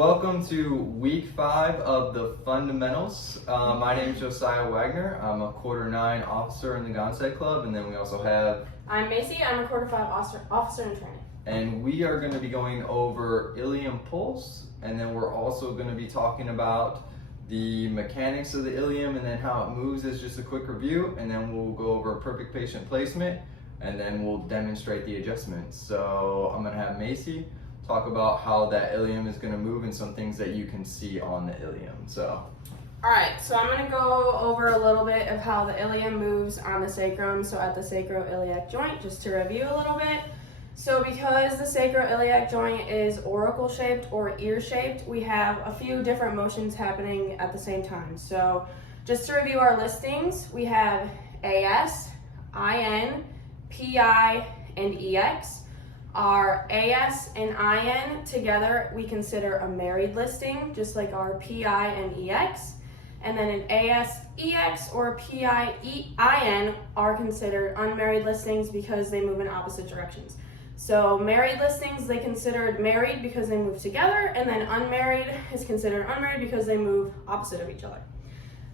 welcome to week 5 of the fundamentals. My name is Josiah Wagner. I'm a quarter 9 officer in the Gonstead Club, and then we also have... I'm Macy. I'm a quarter 5 officer in training. And we are going to be going over Ilium Pulls, and then we're also going to be talking about the mechanics of the ilium and then how it moves as just a quick review, and then we'll go over perfect patient placement, and then we'll demonstrate the adjustments. So I'm going to have Macy talk about how that ilium is going to move and some things that you can see on the ilium. So, all right, so I'm going to go over a little bit of how the ilium moves on the sacrum, so at the sacroiliac joint, just to review a little bit. So because the sacroiliac joint is auricle shaped or ear shaped, we have a few different motions happening at the same time. So just to review our listings, we have AS, IN, PI, and EX. Our AS and IN together we consider a married listing, just like our PI and EX. And then an AS, EX, or PI, IN are considered unmarried listings because they move in opposite directions. So married listings, they considered married because they move together, and then unmarried is considered unmarried because they move opposite of each other.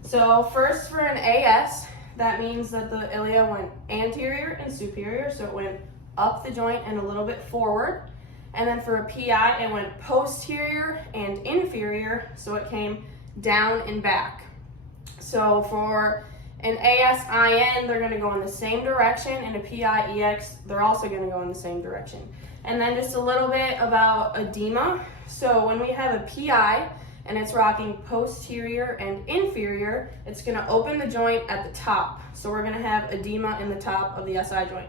So first for an AS, that means that the ilia went anterior and superior, so it went up the joint and a little bit forward. And then for a PI, it went posterior and inferior, so it came down and back. So for an AS-IN, they're going to go in the same direction, and a PI-EX, they're also going to go in the same direction. And then just a little bit about edema. So when we have a PI and it's rocking posterior and inferior, it's going to open the joint at the top. So we're going to have edema in the top of the SI joint.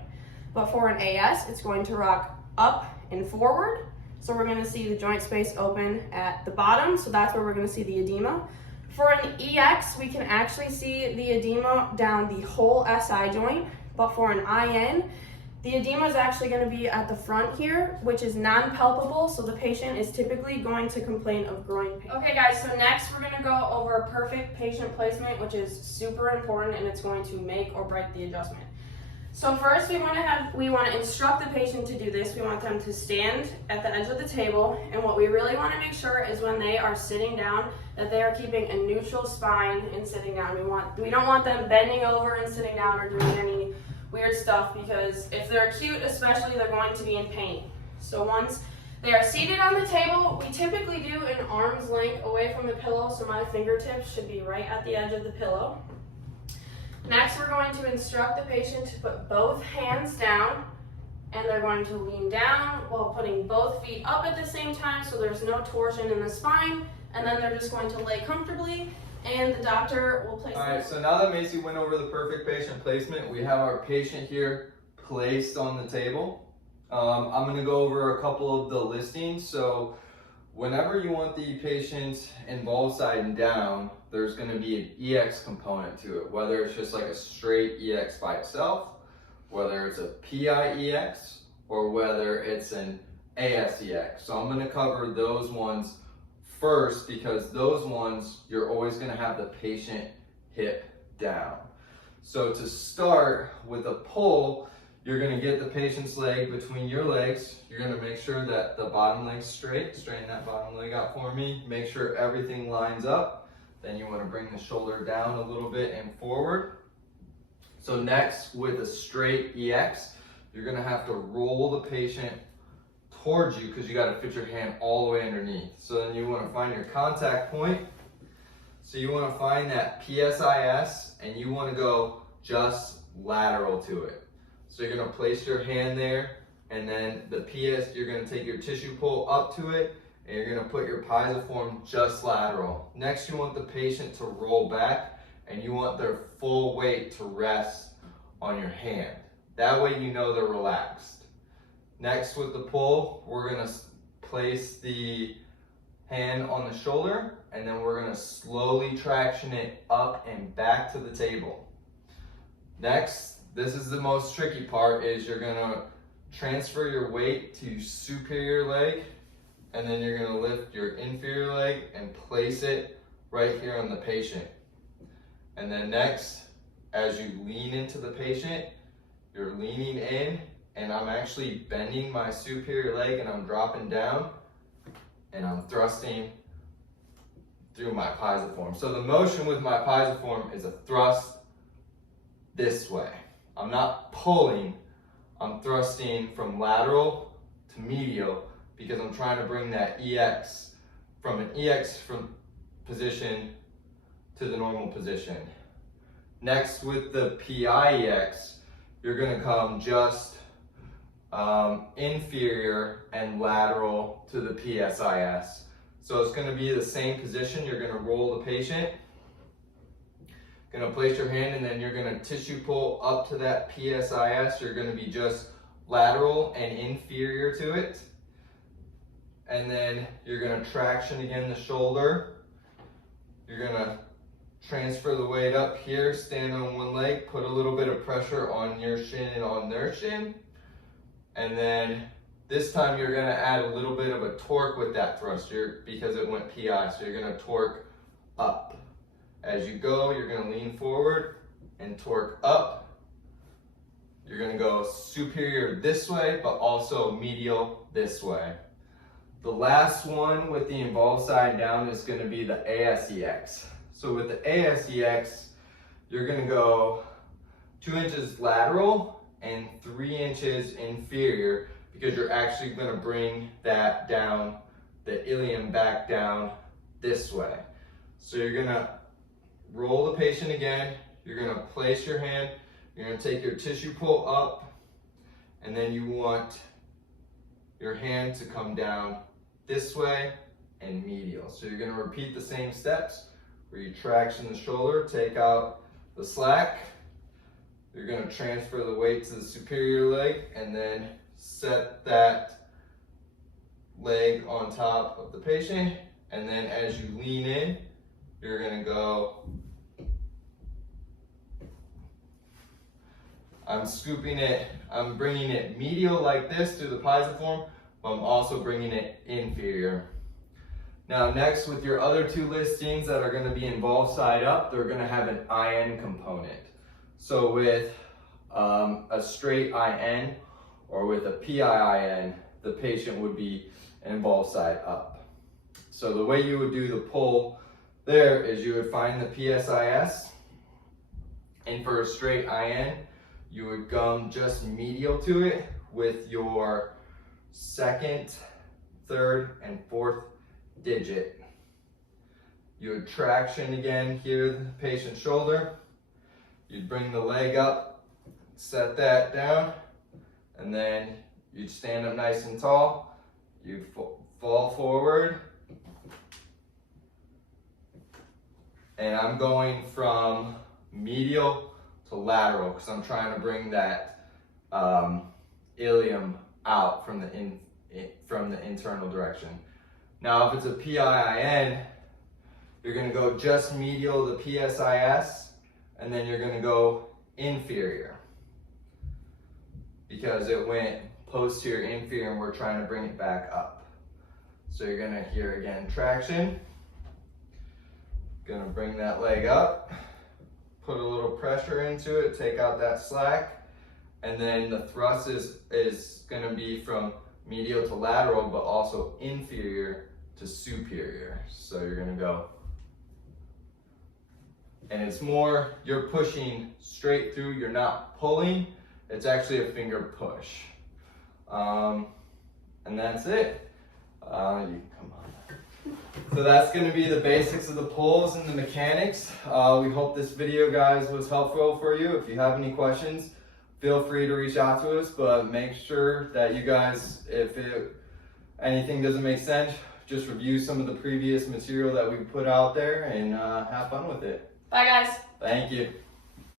But for an AS, it's going to rock up and forward. So we're going to see the joint space open at the bottom. So that's where we're going to see the edema. For an EX, we can actually see the edema down the whole SI joint. But for an IN, the edema is actually going to be at the front here, which is non-palpable. So the patient is typically going to complain of groin pain. Okay guys, so next we're going to go over perfect patient placement, which is super important, and it's going to make or break the adjustment. So first we want to instruct the patient to do this. We want them to stand at the edge of the table, and what we really want to make sure is when they are sitting down that they are keeping a neutral spine in sitting down. We don't want them bending over and sitting down or doing any weird stuff, because if they're acute especially, they're going to be in pain. So once they are seated on the table, we typically do an arm's length away from the pillow, so my fingertips should be right at the edge of the pillow. Next, we're going to instruct the patient to put both hands down, and they're going to lean down while putting both feet up at the same time so there's no torsion in the spine, and then they're just going to lay comfortably, and the doctor will place them. All right, so now that Macy went over the perfect patient placement, we have our patient here placed on the table. I'm going to go over a couple of the listings. So whenever you want the patient involved side and down, there's going to be an EX component to it, whether it's just like a straight EX by itself, whether it's a PI-EX, or whether it's an AS-EX. So I'm going to cover those ones first, because those ones, you're always going to have the patient hip down. So to start with a pull, you're going to get the patient's leg between your legs. You're going to make sure that the bottom leg's straight. Straighten that bottom leg out for me. Make sure everything lines up. Then you want to bring the shoulder down a little bit and forward. So next, with a straight EX, you're going to have to roll the patient towards you, because you got to fit your hand all the way underneath. So then you want to find your contact point. So you want to find that PSIS, and you want to go just lateral to it. So you're going to place your hand there, and then the PS, you're going to take your tissue pull up to it, and you're going to put your pisiform just lateral. Next, you want the patient to roll back, and you want their full weight to rest on your hand. That way you know they're relaxed. Next, with the pull, we're going to place the hand on the shoulder, and then we're going to slowly traction it up and back to the table. Next, this is the most tricky part, is you're going to transfer your weight to superior leg, and then you're going to lift your inferior leg and place it right here on the patient. And then next, as you lean into the patient, you're leaning in, and I'm actually bending my superior leg and I'm dropping down. and I'm thrusting through my pisiform. So the motion with my pisiform is a thrust this way. I'm not pulling, I'm thrusting from lateral to medial because I'm trying to bring that EX from an EX from position to the normal position. Next, with the PIEX, you're going to come just inferior and lateral to the PSIS. So it's going to be the same position. You're going to roll the patient, going to place your hand, and then you're going to tissue pull up to that PSIS. You're going to be just lateral and inferior to it. And then you're going to traction again the shoulder. You're going to transfer the weight up here, stand on one leg, put a little bit of pressure on your shin and on their shin. And then this time you're going to add a little bit of a torque with that thrust because it went PI. So you're going to torque up. As you go, you're going to lean forward and torque up. You're going to go superior this way, but also medial this way. The last one with the involved side down is going to be the ASEX. So with the ASEX, you're going to go 2 inches lateral and 3 inches inferior because you're actually going to bring that down, the ilium back down this way. So you're going to roll the patient again. You're going to place your hand. You're going to take your tissue pull up, and then you want your hand to come down this way and medial. So you're going to repeat the same steps where you traction the shoulder, take out the slack. You're going to transfer the weight to the superior leg and then set that leg on top of the patient. And then as you lean in, you're going to go, I'm scooping it, I'm bringing it medial like this through the pisiform, but I'm also bringing it inferior. Now next, with your other two listings that are going to be involved side up, they're going to have an IN component. So with a straight IN or with a PIIN, the patient would be involved side up. So the way you would do the pull there is you would find the PSIS, and for a straight IN, you would come just medial to it with your second, third, and fourth digit. You would traction again here the patient's shoulder. You'd bring the leg up, set that down, and then you'd stand up nice and tall. You'd fall forward. And I'm going from medial to lateral because I'm trying to bring that ilium out from the internal direction. Now, if it's a PIIN, you're going to go just medial the PSIS, and then you're going to go inferior because it went posterior, inferior, and we're trying to bring it back up. So you're going to hear again traction. Going to bring that leg up, put a little pressure into it, take out that slack, and then the thrust is going to be from medial to lateral, but also inferior to superior. So you're going to go, and it's more, you're pushing straight through, you're not pulling, it's actually a finger push. And that's it. You can come on. So that's going to be the basics of the pulls and the mechanics. We hope this video, guys, was helpful for you. If you have any questions, feel free to reach out to us, but make sure that you guys, if anything doesn't make sense, just review some of the previous material that we put out there and have fun with it. Bye, guys. Thank you.